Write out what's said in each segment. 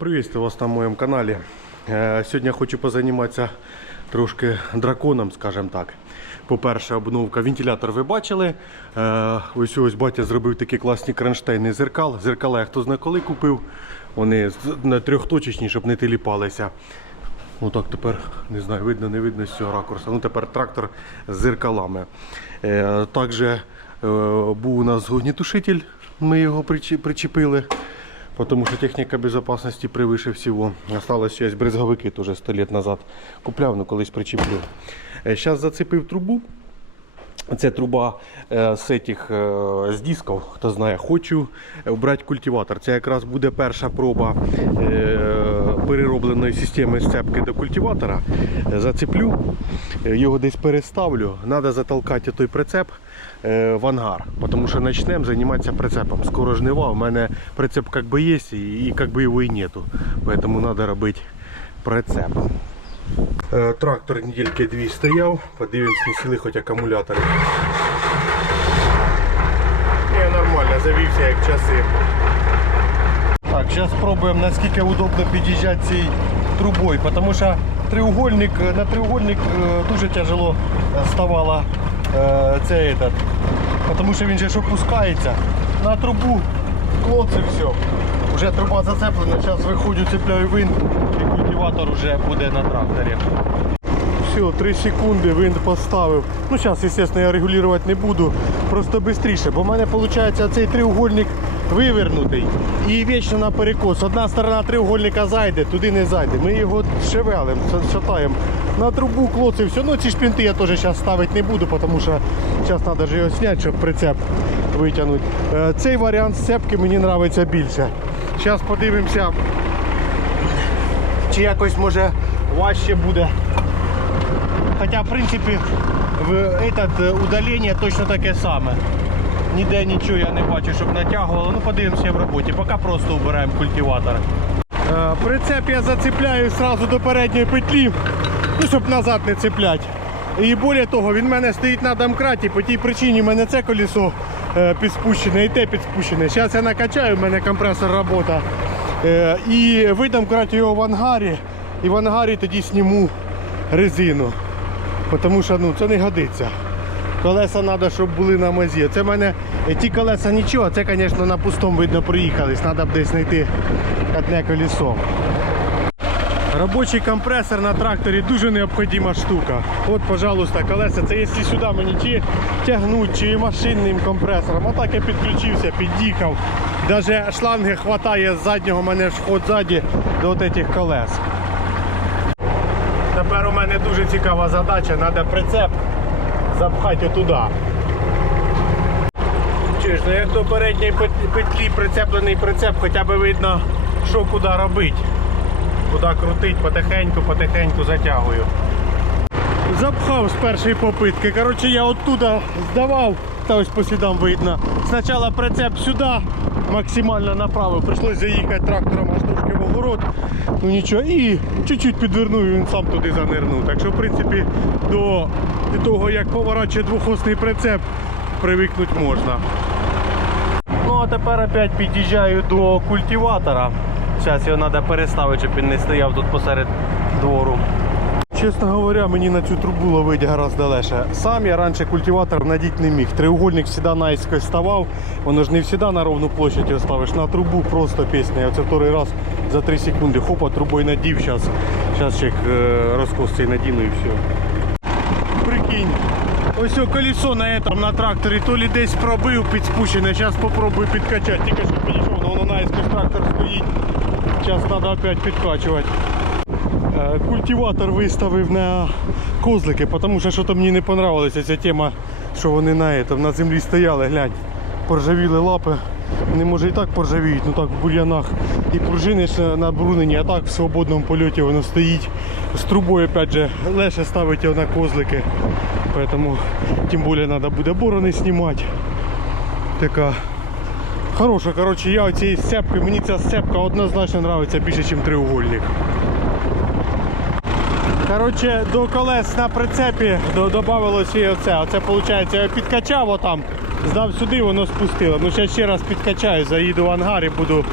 Приветствую вас на моєму каналі. Е, Сьогодні хочу позаніматися трошки драконом, скажімо так. По-перше, обновка. Вентилятор ви бачили. Е, Ось ось батя зробив такі класні кронштейни зеркал. Зеркала я хто знає коли купив. Вони трьохточечні, щоб не тиліпалися. Ну тепер не знаю, видно, не видно з цього ракурсу. Ну тепер трактор з зеркалами. Е, також е, був у нас гогнітушитель, ми його причепили. Потому что техника безопасности превыше всего. Осталось ще брезговики теж 100 лет назад. Купляв, ну колись причеплю. Зараз зацепив трубу. Це труба е, з этих, е, з дисків, хто знає, хочу вбрати культиватор. Це якраз буде перша проба е, переробленої системи сцепки до культиватора. Е, Зацеплю, е, його десь переставлю. Треба затолкати той прицеп е, в ангар, тому що почнемо займатися прицепом. Скоро жнива, у мене прицеп як би є і, і як би його і нету. Тому треба робити прицеп. Е, Трактор недільки дві стояв, подивимось, не сіли хоч акумулятори. Не, нормально, завівся як часи. Так, зараз спробуємо наскільки удобно під'їжджати цією трубою, тому що треугольник, на треугольник е, дуже тяжело ставало е, це этот, тому що він же ж опускається. На трубу клоц все. Вже труба зацеплена, зараз виходжу, цепляю винт і культиватор вже буде на тракторі. Все, 3 секунди винт поставив. Ну, зараз, звісно, я регулювати не буду, просто швидше, бо в мене виходить цей треугольник вивернутий і вічно на перекос. Одна сторона треугольника зайде, туди не зайде. Ми його шевелимо, шатаємо. На трубу клоц все. Ну ці шпінти я теж зараз ставити не буду, тому що зараз треба його зняти, щоб прицеп витягнути. Е, Цей варіант сцепки мені подобається більше. Зараз подивимося, чи якось може важче буде. Хотя, в принципі, в этот е, удалення точно таке саме. Ніде нічого я не бачу, щоб натягувало. Ну подивимося в роботі. Поки просто убираємо культиватор. Е, Прицеп я зацепляю одразу до передньої петлі, ну, щоб назад не цепляти. І більше того, він в мене стоїть на домкраті, по тій причині в мене це колесо е, підспущене і те підспущене. Зараз я накачаю, в мене компресор робота. Е, І видомкрати його в ангарі. І в ангарі тоді зніму резину. Тому що ну, це не годиться. Колеса треба, щоб були на мазі. Це в мене е, ті колеса нічого, це, звісно, на пустому видно проїхались. Треба б десь знайти одне колесо. Робочий компресор на тракторі дуже необхідна штука. От, пожалуйста, колеса. Це якщо сюди мені тягнуть, чи машинним компресором. Отак я підключився, під'їхав. Навіть шланги вистачає з заднього, мене вход ззаді до цих колес. Тепер у мене дуже цікава задача, треба прицеп запхати туди. Чуєш, ну як до передньої пет- петлі прицеплений прицеп, хоча б видно, що куди робити. Куди крутить, потихеньку, потихеньку затягую. Запхав з першої попитки. Коротше, я оттуда здавав, та ось по слідам видно. Спочатку прицеп сюди, максимально направив. Прийшлось заїхати трактором аж трошки в огород. Ну нічого, і чуть-чуть підвернув, і він сам туди занирнув. Так що, в принципі, до того, як поворачує двохосний прицеп, привикнути можна. Ну а тепер опять під'їжджаю до культиватора. Зараз його треба переставити, щоб він не стояв тут посеред двору. Чесно говоря, мені на цю трубу ловить гораздо легше. Сам я раніше культиватор надіти не міг. Треугольник завжди наискось ставав, воно ж не завжди на ровну площадь його ставиш. На трубу просто пісня. Я це второй раз за 3 секунди. Хопа, трубою надів. Зараз, зараз ще е, розкос цей надіну і все. Прикинь. Ось о колесо на этом на тракторі то ли десь пробив підспущене, зараз спробую підкачати. Тільки що підійшов, але воно наискось трактор стоїть. Зараз треба опять підкачувати. Е, Культиватор виставив на козлики, тому що щось мені не понравилася ця тема, що вони на, этом, на землі стояли, глянь. Поржавіли лапи. Вони може і так поржавіють, ну так в бур'янах. І пружини на брунені, а так в свободному польоті воно стоїть. З трубою опять же легше ставити його на козлики. Поэтому тим більше треба буде борони знімати. Така хороша, коротше, я оцієї сцепки, мені ця сцепка однозначно подобається більше, ніж треугольник. Коротше, до колес на прицепі до- додавалося і оце. Оце виходить, я підкачав отам, здав сюди, воно спустило. Ну ще ще раз підкачаю, заїду в ангар і буду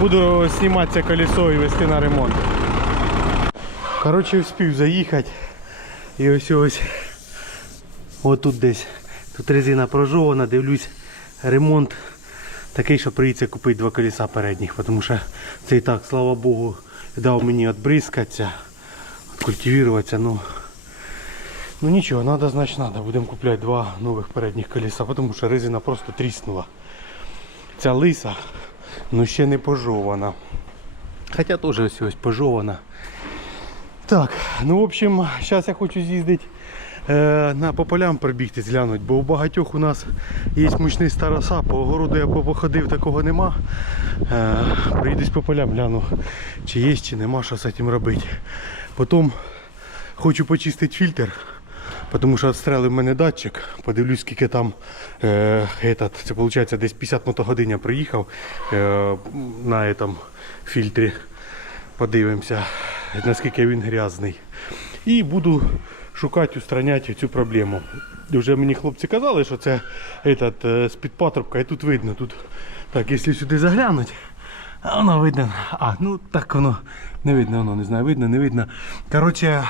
Буду знімати це колесо і вести на ремонт. Коротше, встиг заїхати. І ось ось. Отут десь. Тут резина прожована, дивлюсь, ремонт такий, що прийдеться купити два колеса передніх, тому що це і так, слава Богу, дав мені відбризкатися, культивуватися. Ну, ну нічого, треба, значить треба. Будемо купляти два нових передніх колеса, тому що резина просто тріснула. Ця лиса, ну ще не пожована. Хоча теж ось ось пожована. Так, ну в общем, зараз я хочу з'їздити на по полям пробігти, зглянути, бо у багатьох у нас є мучний староса, по огороду я походив, такого нема. Е, приїдусь по полям, гляну, чи є, чи нема, що з цим робити. Потім хочу почистити фільтр, тому що відстрелив мене датчик, подивлюсь, скільки там е, этот, це виходить десь 50 мотогодин я приїхав е, на этом фільтрі. Подивимося, наскільки він грязний. І буду шукати, устраняти цю проблему. Вже мені хлопці казали, що це этот, е, з-під патрубка, і тут видно. Тут, так, якщо сюди заглянуть, воно видно. А, ну так воно не видно, воно не знаю, видно, не видно. Коротше, е,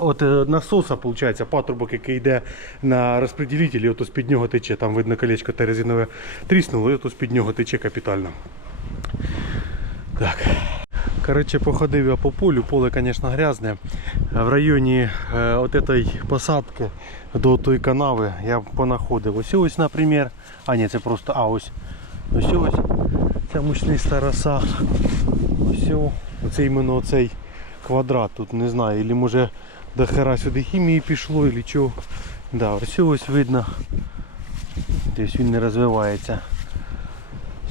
от е, насоса, виходить, патрубок, який йде на розподілителі, от з під нього тече. Там видно колечко те резинове тріснуло, і от з під нього тече капітально. Так. Короче, походив я по полю, поле, конечно, грязне. В районі е, от этой посадки до той канави я понаходив. Ось ось, наприклад. А, ні, це просто. А, ось. Ось ось. Це мучний староса. Ось ось. Оце іменно оцей квадрат. Тут не знаю, или може до хера сюди хімії пішло, или що. Да, ось ось видно. Тобто він не розвивається.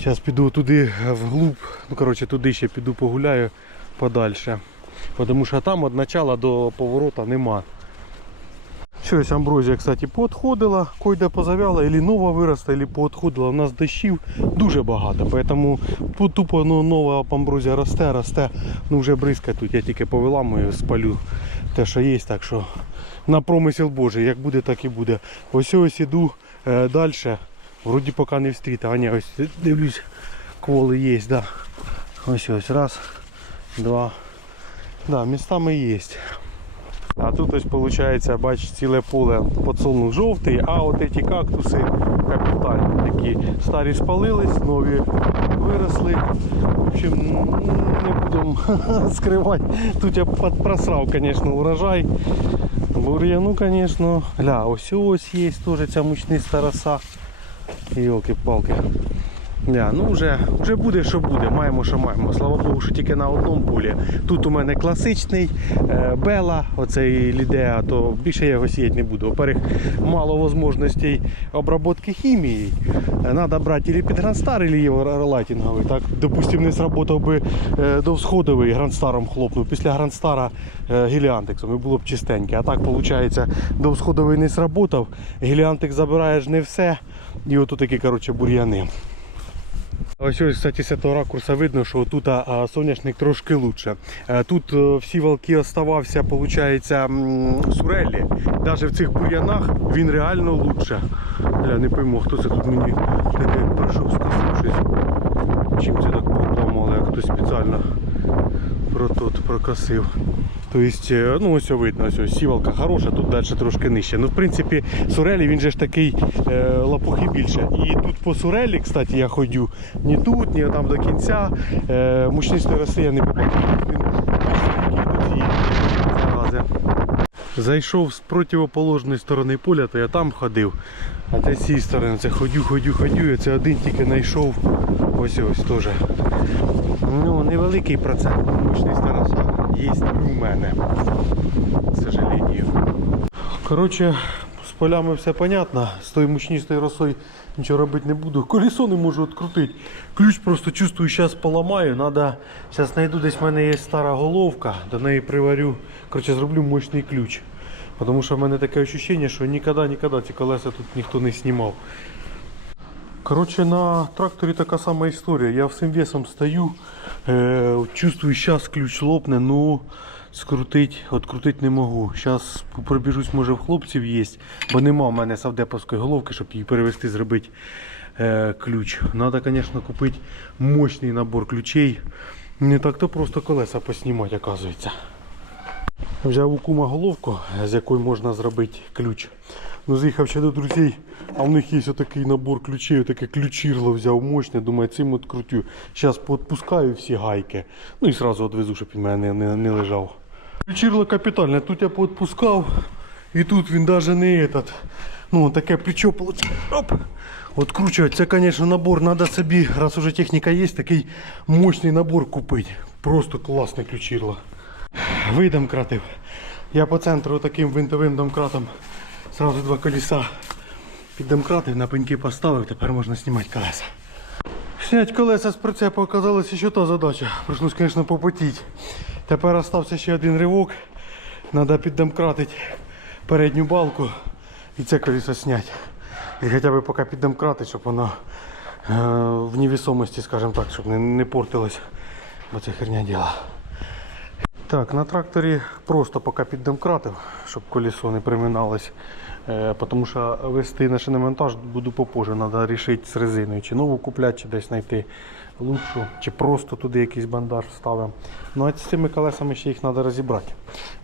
Зараз піду туди вглуб, ну коротше туди ще піду погуляю подальше. Тому що там від начала до поворота нема. Щось амброзія, кстати, поотходила, койде позавяла, або нова виросла, або поотходила. У нас дощів дуже багато. Тут тупо ну, нова амброзія росте, росте. Ну вже бризка тут, я тільки повиламую, спалю те, що є. Так що на промисел Божий, як буде, так і буде. Ось ось іду е, далі. Вроді поки не встріта. А ні, ось дивлюсь, кволи є, да. Ось ось раз, два. Да, містами є. А тут ось виходить, бач, ціле поле подсолнух жовтий, а от ці кактуси капітальні такі. Старі спалились, нові виросли. В общем, не будемо скривати. Тут я під- просрав, звісно, урожай. Бур'яну, звісно. Гля, ось ось є теж ця мучний староса. Йолки-палки. Да, ну вже, вже буде, що буде. Маємо, що маємо. Слава Богу, що тільки на одному полі. Тут у мене класичний е, Бела, оцей лідеа, то більше я його сіяти не буду. Во-первых, мало можливостей обробки хімії. Треба брати або під Грандстар, або євролайтинговий. Так, допустим, не сработав би е, довсходовий Грандстаром хлопнув. Після Грандстара е, геліантексом і було б чистеньке. А так, виходить, довсходовий не сработав. Геліантекс забираєш не все. І отут такі, коротше, бур'яни. Ось ось, кстати, з цього ракурсу видно, що тут соняшник трошки лучше. Е, Тут е, всі волки оставався, виходить, сурелі. Навіть в цих бур'янах він реально лучше. Я не пойму, хто це тут мені таке пройшов, щось. Чим це так попромали, як хтось спеціально про тот прокосив. Тобто, ну ось видно, ось, сівалка хороша, тут далі трошки нижче. Ну, в принципі, сурелі він же ж такий е, лапухи більше. І тут по сурелі, кстати, я ходю ні тут, ні там до кінця. Е, мучнистої роси я не побачив. Зайшов з противоположної сторони поля, то я там ходив. А це з цієї сторони це ходю, ходю, ходю. І це один тільки знайшов. Ось ось теж. Ну, невеликий процент мощний староса є у мене. К сожалению. Коротше, з полями все понятно. З тою мучністою росою нічого робити не буду. Колесо не можу відкрутити. Ключ просто чувствую, зараз поламаю. Надо... Зараз знайду десь в мене є стара головка, до неї приварю. Коротше, зроблю мощний ключ. Тому що в мене таке відчуття, що ніколи, ніколи ці колеса тут ніхто не знімав. Короче, на тракторі така сама історія. Я всім весом стою, е, чувствую, зараз ключ лопне, ну скрутить, відкрутити не можу. Зараз пробіжусь, може в хлопців є, бо нема в мене савдеповської головки, щоб її перевести, зробити е, ключ. Надо, звісно, купити мощний набор ключей. Не так-то просто колеса поснімати, оказується. Взяв у кума головку, з якої можна зробити ключ. Ну, заїхав ще до друзей, а в них є отакий набор ключей, таке ключирло взяв мощне, думаю, цим от. Зараз поотпускаю всі гайки. Ну і одразу відвезу, щоб він мене не, не, не лежав. Ключирло капітальне, тут я поотпускав, і тут він навіть не этот. Ну, таке плечо. Оп! Откручувати. Це, звісно, набор. Треба собі, раз уже техніка є, такий мощний набор купити. Просто класне ключирло. Видомкратив. Я по центру таким винтовим домкратом сразу два колеса піддомкратив, на пеньки поставив, тепер можна знімати колеса. Снять колеса з прицепу оказалася ще та задача. Прийшлось, звісно, попотіти. Тепер остався ще один ривок. Треба піддомкратити передню балку і це колесо зняти. І хоча б поки піддомкратити, щоб воно е, в невісомості, скажімо так, щоб не, не портилось. Бо це херня діла. Так, на тракторі просто поки піддомкратив, щоб колесо не приминалось. Е, тому що вести на шиномонтаж буду попозже. Треба вирішити з резиною, чи нову купляти, чи десь знайти лучшу, чи просто туди якийсь бандаж вставимо. Ну а з цими колесами ще їх треба розібрати.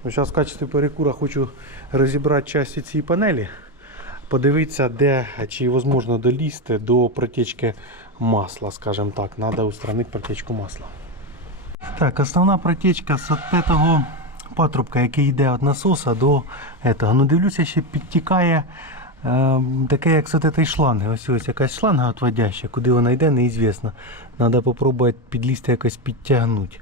Ну, зараз в качестві перекура хочу розібрати часті цієї панелі, подивитися, де чи можливо долізти до протічки масла, скажімо так. Треба устранити протічку масла. Так, основна протечка з того патрубка, який йде від насоса до этого. Ну дивлюся, ще підтікає е, таке, як з цієї шланги. Ось ось якась шланга отводяща, куди вона йде, неізвісно. Треба спробувати підлізти якось підтягнути.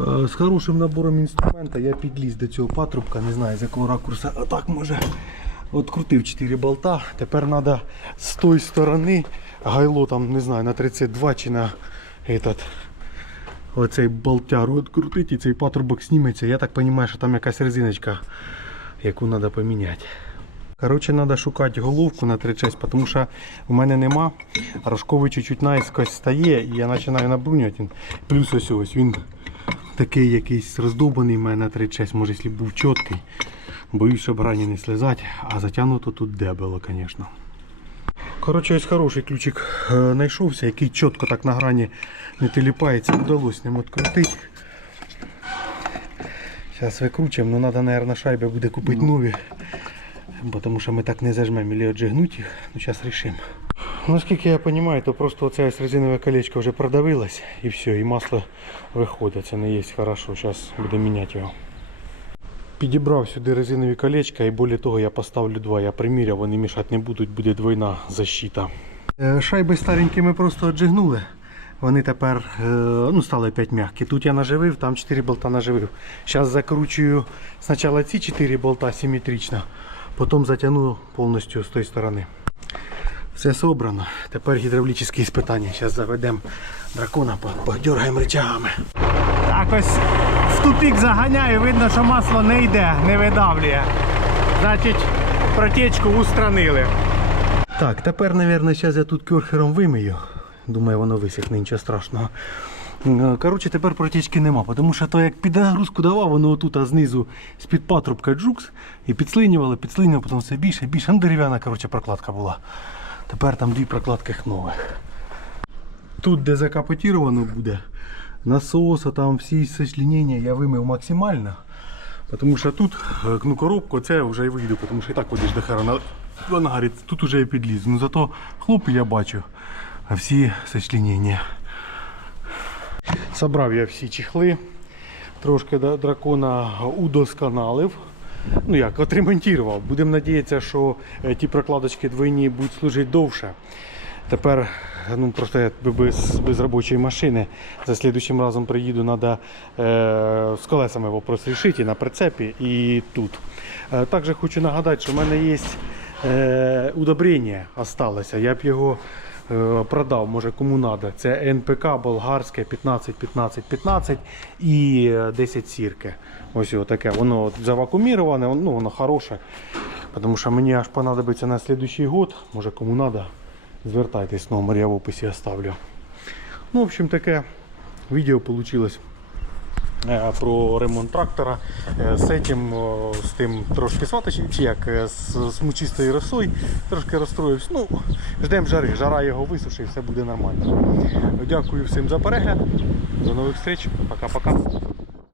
Е, З хорошим набором інструмента я підліз до цього патрубка, не знаю з якого ракурсу. А так може. Открутив 4 болта. Тепер треба з тої сторони гайло там, не знаю, на 32 чи на этот, оцей болтяру відкрутити і цей патрубок зніметься. Я так розумію, що там якась резиночка, яку треба поміняти. Коротше, треба шукати головку на 36, тому що у мене нема. Рожковий чуть-чуть наїскось стає і я починаю набрунювати. Плюс ось ось він такий якийсь роздовбаний у мене на 36, може, якщо був чіткий. Боюсь, щоб рані не слизати, а затягнуто тут дебело, звісно. Коротше, ось хороший ключик е, знайшовся, який чітко так на грані не теліпається, вдалося ним відкрутити. Зараз викручуємо, але треба, мабуть, шайби буде купити нові, бо тому що ми так не зажмемо і отжигнути їх. Ну, зараз вирішимо. Наскільки я розумію, то просто оце ось резинове колечко вже продавилось і все, і масло виходить. Це не є хорошо. Зараз будемо міняти його. Підібрав сюди резинові колечка і більше того я поставлю два. Я приміряв, вони мішати не будуть, буде двойна защита. Е, Шайби старенькі ми просто отжигнули. Вони тепер е, ну, стали опять м'які. Тут я наживив, там 4 болта наживив. Зараз закручую спочатку ці 4 болта симметрично, потім затягну повністю з тої сторони. Все собрано. Тепер гідравлічні іспитання. Зараз заведемо дракона, подергаємо рычагами. Так ось в тупік заганяю, видно, що масло не йде, не видавлює. Значить, протечку устранили. Так, тепер, мабуть, зараз я тут кюрхером вимию. Думаю, воно висохне, нічого страшного. Е, Коротше, тепер протічки нема, тому що то як під нагрузку давав, воно отут а знизу з-під патрубка джукс і підслинювало, підслинювало, потім все більше, більше. Ну, дерев'яна коротше, прокладка була. Тепер там дві прокладки нових. Тут, де закапотіровано буде, насоса, там всі сочленення я вимив максимально. Тому що тут е, ну, коробку це вже і вийду, тому що і так ходиш до хера на, в тут вже і підліз. Ну зато хлопці я бачу, всі сочленення. Собрав я всі чехли, трошки дракона удосконалив. Ну як, отремонтував. Будемо надіятися, що е, ті прокладочки двойні будуть служити довше. Тепер ну, просто я без, без робочої машини. За слідчим разом приїду, треба е, з колесами вопрос рішити на прицепі і тут. Е, також хочу нагадати, що в мене є е, удобрення осталося. Я б його е, продав, може кому треба. Це НПК болгарське 15 15 15 і е, 10 сірки. Ось таке. Воно завакуміроване, ну, воно хороше. Тому що мені аж понадобиться на наступний год, може кому треба. Звертайтесь, номер я в описі оставлю. Ну, в общем, таке відео вийшло е, про ремонт трактора. Е, З цим, з тим трошки сваточі, чи як е, з, з мучистою росою, трошки розстроївся. Ну, ждемо жари, жара його висушить, все буде нормально. Дякую всім за перегляд. До нових зустріч. Пока-пока.